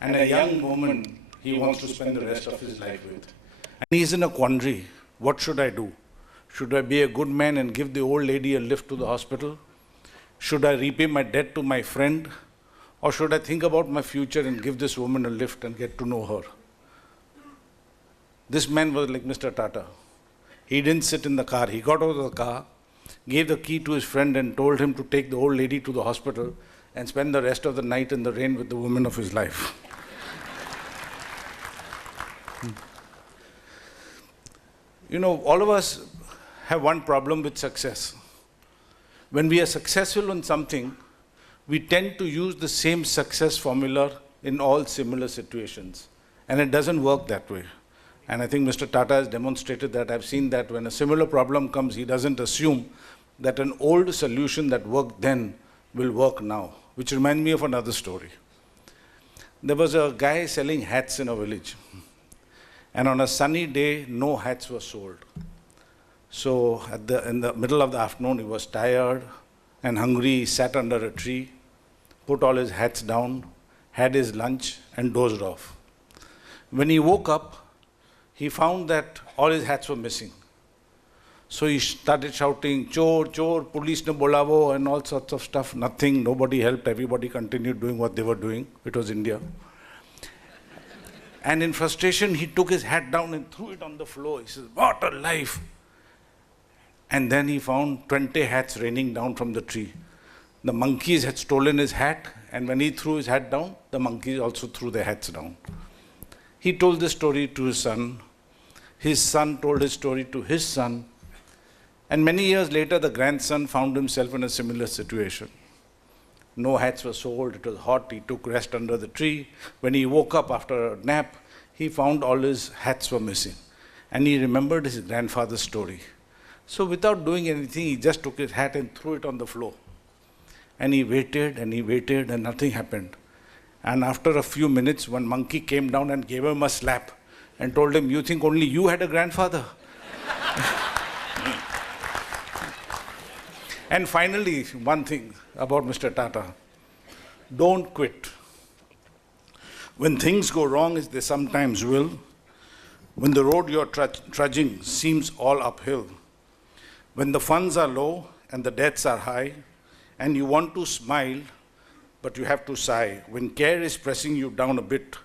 and a young woman he wants to spend the rest of his life with. And he's in a quandary. What should I do? Should I be a good man and give the old lady a lift to the hospital? Should I repay my debt to my friend? Or should I think about my future and give this woman a lift and get to know her? This man was like Mr. Tata. He didn't sit in the car. He got out of the car, gave the key to his friend and told him to take the old lady to the hospital and spend the rest of the night in the rain with the woman of his life. You know, all of us have one problem with success. When we are successful in something, we tend to use the same success formula in all similar situations. And it doesn't work that way. And I think Mr. Tata has demonstrated that. I've seen that when a similar problem comes, he doesn't assume that an old solution that worked then will work now, which reminds me of another story. There was a guy selling hats in a village. And on a sunny day, no hats were sold. So in the middle of the afternoon, he was tired and hungry. He sat under a tree, put all his hats down, had his lunch, and dozed off. When he woke up, he found that all his hats were missing. So he started shouting, "Chor, chor, police ne bolavo," and all sorts of stuff. Nothing, nobody helped. Everybody continued doing what they were doing. It was India. And in frustration, he took his hat down and threw it on the floor. He says, "What a life!" And then he found 20 hats raining down from the tree. The monkeys had stolen his hat, and when he threw his hat down, the monkeys also threw their hats down. He told this story to his son. His son told his story to his son. And many years later, the grandson found himself in a similar situation. No hats were sold, it was hot, he took rest under the tree. When he woke up after a nap, he found all his hats were missing. And he remembered his grandfather's story. So without doing anything, he just took his hat and threw it on the floor. And he waited and nothing happened. And after a few minutes, one monkey came down and gave him a slap and told him, "You think only you had a grandfather?" And finally, one thing about Mr. Tata. Don't quit. When things go wrong, as they sometimes will, when the road you're trudging seems all uphill, when the funds are low and the debts are high, and you want to smile, but you have to sigh, when care is pressing you down a bit,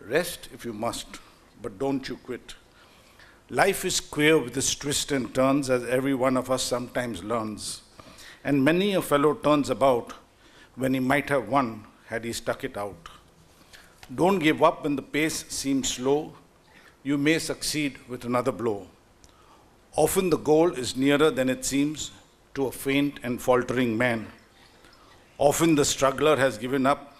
rest if you must, but don't you quit. Life is queer with its twists and turns, as every one of us sometimes learns. And many a fellow turns about when he might have won had he stuck it out. Don't give up when the pace seems slow. You may succeed with another blow. Often the goal is nearer than it seems to a faint and faltering man. Often the struggler has given up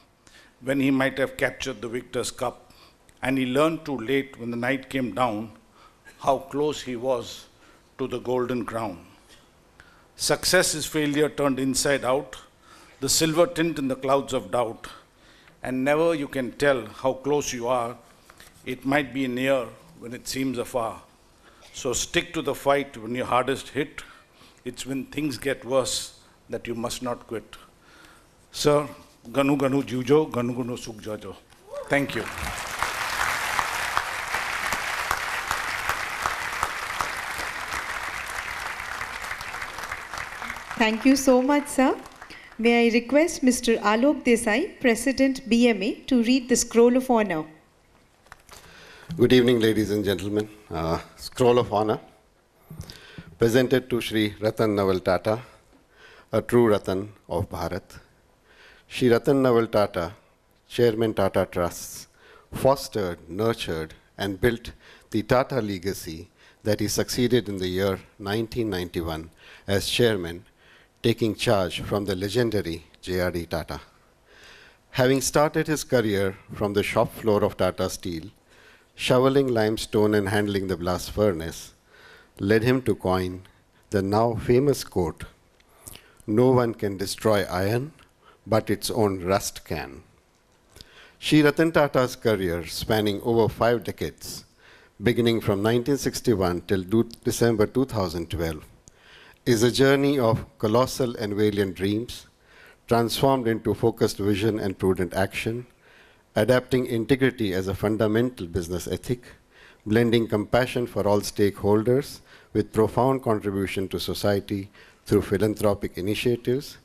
when he might have captured the victor's cup. And he learned too late when the night came down how close he was to the golden crown. Success is failure turned inside out, the silver tint in the clouds of doubt, and never you can tell how close you are. It might be near when it seems afar. So stick to the fight when you're hardest hit. It's when things get worse that you must not quit. Sir, Ganu Ganu Jujo, Ganu Ganu Sukh Jojo. Thank you. Thank you so much, sir. May I request Mr. Alok Desai, President BMA, to read the Scroll of Honor. Good evening, ladies and gentlemen. Scroll of Honor, presented to Shri Ratana Tata, a true Ratan of Bharat. Shri Ratana Tata, Chairman Tata Trusts, fostered, nurtured, and built the Tata legacy that he succeeded in the year 1991 as chairman, taking charge from the legendary J.R.D. Tata. Having started his career from the shop floor of Tata Steel, shoveling limestone and handling the blast furnace led him to coin the now famous quote, "No one can destroy iron, but its own rust can." Shri Ratan Tata's career, spanning over 5 decades, beginning from 1961 till December 2012, is a journey of colossal and valiant dreams, transformed into focused vision and prudent action, adapting integrity as a fundamental business ethic, blending compassion for all stakeholders with profound contribution to society through philanthropic initiatives,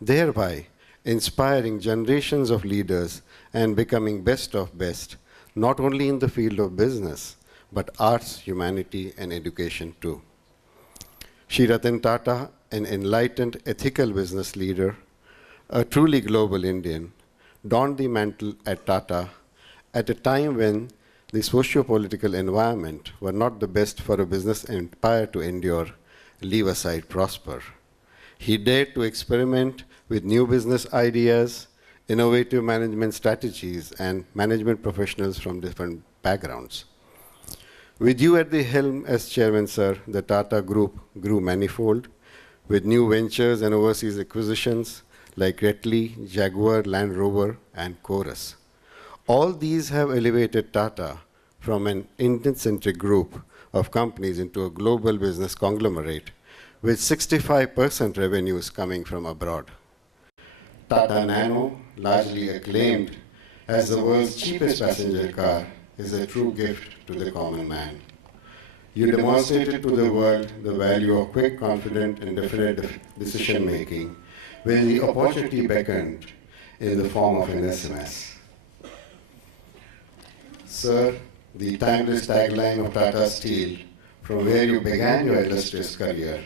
thereby inspiring generations of leaders and becoming best of best, not only in the field of business, but arts, humanity, and education too. Shri Ratan Tata, an enlightened ethical business leader, a truly global Indian, donned the mantle at Tata at a time when the socio-political environment were not the best for a business empire to endure, leave aside prosper. He dared to experiment with new business ideas, innovative management strategies, and management professionals from different backgrounds. With you at the helm as chairman, sir, the Tata Group grew manifold with new ventures and overseas acquisitions like Retley, Jaguar, Land Rover, and Chorus. All these have elevated Tata from an Indian-centric group of companies into a global business conglomerate with 65% revenues coming from abroad. Tata Nano, largely acclaimed as the world's cheapest passenger car, is a true gift to the common man. You demonstrated to the world the value of quick, confident, and definite decision-making when the opportunity beckoned in the form of an SMS. Sir, the timeless tagline of Tata Steel, from where you began your illustrious career,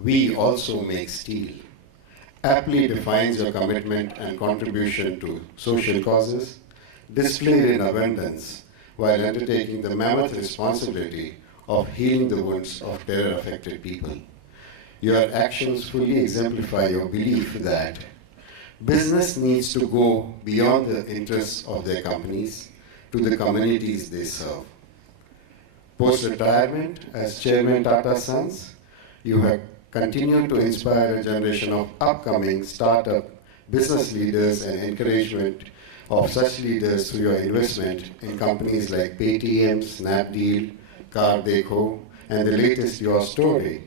"We also make steel," aptly defines your commitment and contribution to social causes, displayed in abundance while undertaking the mammoth responsibility of healing the wounds of terror-affected people. Your actions fully exemplify your belief that business needs to go beyond the interests of their companies to the communities they serve. Post-retirement, as Chairman Tata Sons, you have continued to inspire a generation of upcoming startup business leaders and encouragement of such leaders through your investment in companies like Paytm, Snapdeal, Car Dekho, and the latest Your Story,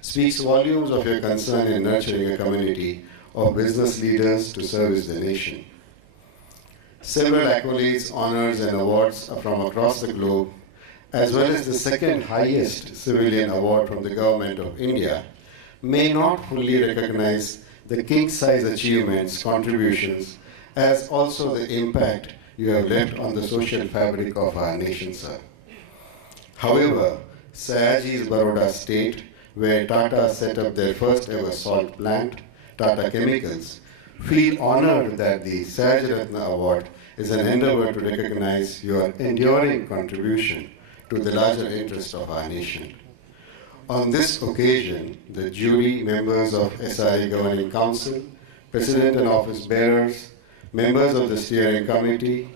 speaks volumes of your concern in nurturing a community of business leaders to service the nation. Several accolades, honors, and awards from across the globe, as well as the second highest civilian award from the Government of India, may not fully recognize the king-size achievements, contributions, as also the impact you have left on the social fabric of our nation, sir. However, Sayaji's Baroda state, where Tata set up their first ever salt plant, Tata Chemicals, feel honored that the Sayaj Ratna Award is an endeavor to recognize your enduring contribution to the larger interest of our nation. On this occasion, the jury, members of SRA Governing Council, President and office bearers, members of the steering committee,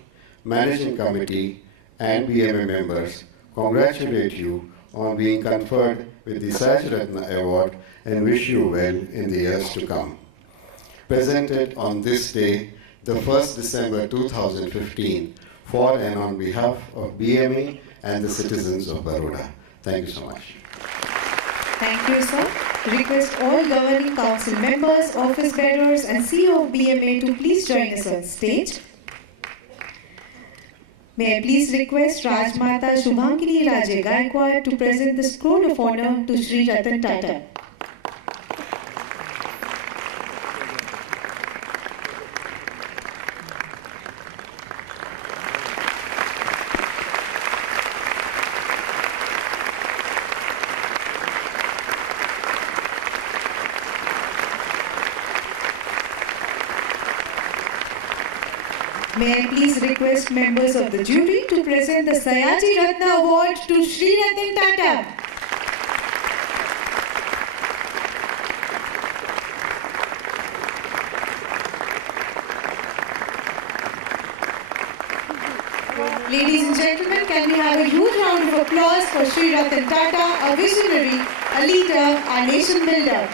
managing committee, and BMA members congratulate you on being conferred with the Sayaj Ratna Award and wish you well in the years to come. Presented on this day, the 1st December 2015, for and on behalf of BMA and the citizens of Baroda. Thank you so much. Thank you, sir. Request all governing council members, office bearers, and CEO of BMA to please join us on stage. May I please request Rajmata Shubhankini Raje Gaikwad to present the scroll of honor to Shri Ratan Tata. May I please request members of the jury to present the Sayaji Ratna Award to Shri Ratan Tata. Ladies and gentlemen, can we have a huge round of applause for Shri Ratan Tata, a visionary, a leader, a nation builder.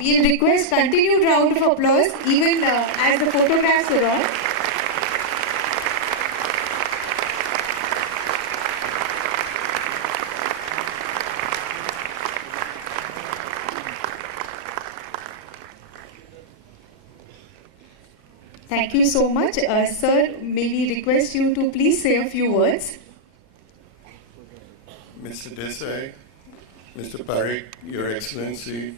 We'll request continued round of applause even as the photographs are on. Thank you so much. Sir, may we request you to please say a few words. Mr. Desai, Mr. Parikh, Your Excellency,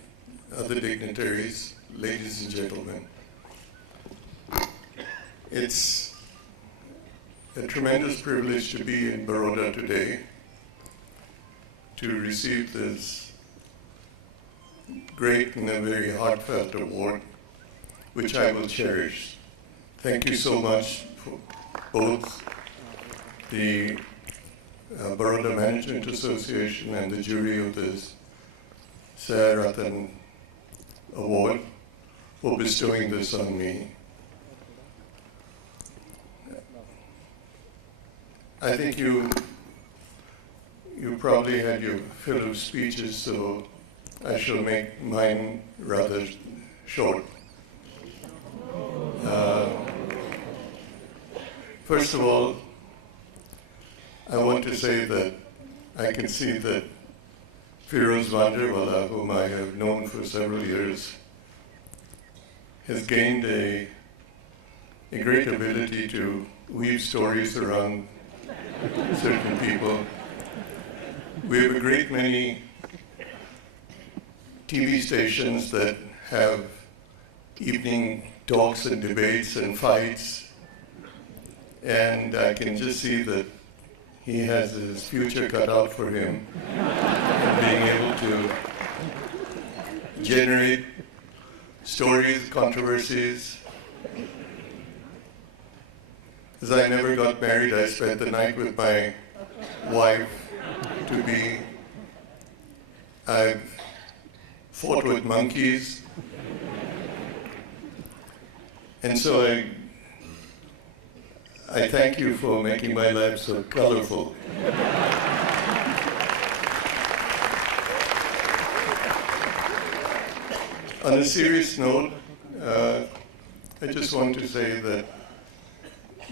other dignitaries, ladies and gentlemen. It's a tremendous privilege to be in Baroda today to receive this great and a very heartfelt award, which I will cherish. Thank you so much for both the Baroda Management Association and the jury of this Sir Ratan Award for bestowing this on me. I think you probably had your fill of speeches, so I shall make mine rather short. First of all, I want to say that I can see that Fidroz Wariawala, whom I have known for several years, has gained a great ability to weave stories around certain people. We have a great many TV stations that have evening talks and debates and fights, and I can just see that he has his future cut out for him in being able to generate stories, controversies. As I never got married, I spent the night with my wife to be. I've fought with monkeys. And so I thank you for making my life so colorful. On a serious note, I just want to say that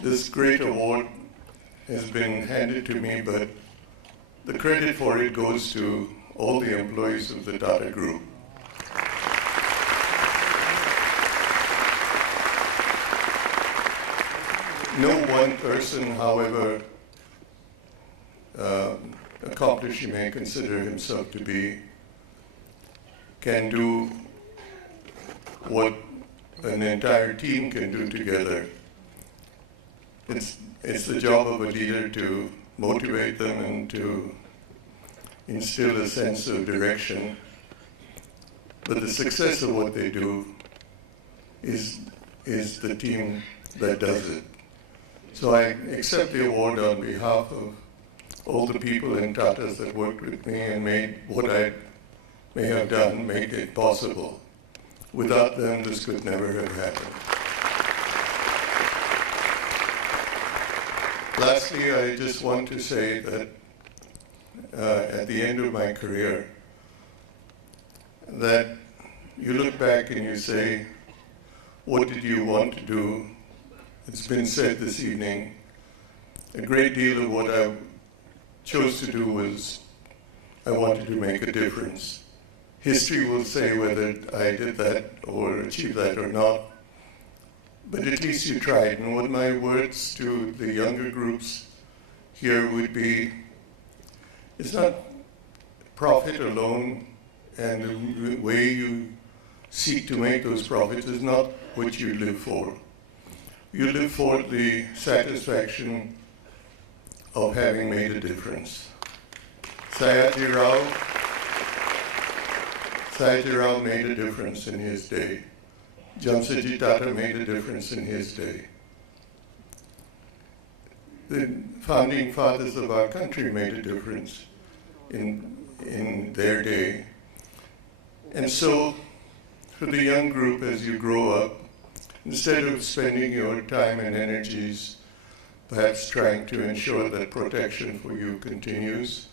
this great award has been handed to me, but the credit for it goes to all the employees of the Tata Group. No one person, however accomplished he may consider himself to be, can do what an entire team can do together. It's the job of a leader to motivate them and to instill a sense of direction. But the success of what they do is the team that does it. So I accept the award on behalf of all the people in Tatas that worked with me and made what I may have done, made it possible. Without them, this could never have happened. Lastly, I just want to say that at the end of my career, that you look back and you say, what did you want to do? It's been said this evening, a great deal of what I chose to do was I wanted to make a difference. History will say whether I did that or achieved that or not, but at least you tried. And what my words to the younger groups here would be, it's not profit alone, and the way you seek to make those profits is not what you live for. You live for the satisfaction of having made a difference. Sayati Rao made a difference in his day. Jamsetji Tata made a difference in his day. The founding fathers of our country made a difference in their day. And so, for the young group, as you grow up, instead of spending your time and energies perhaps trying to ensure that protection for you continues,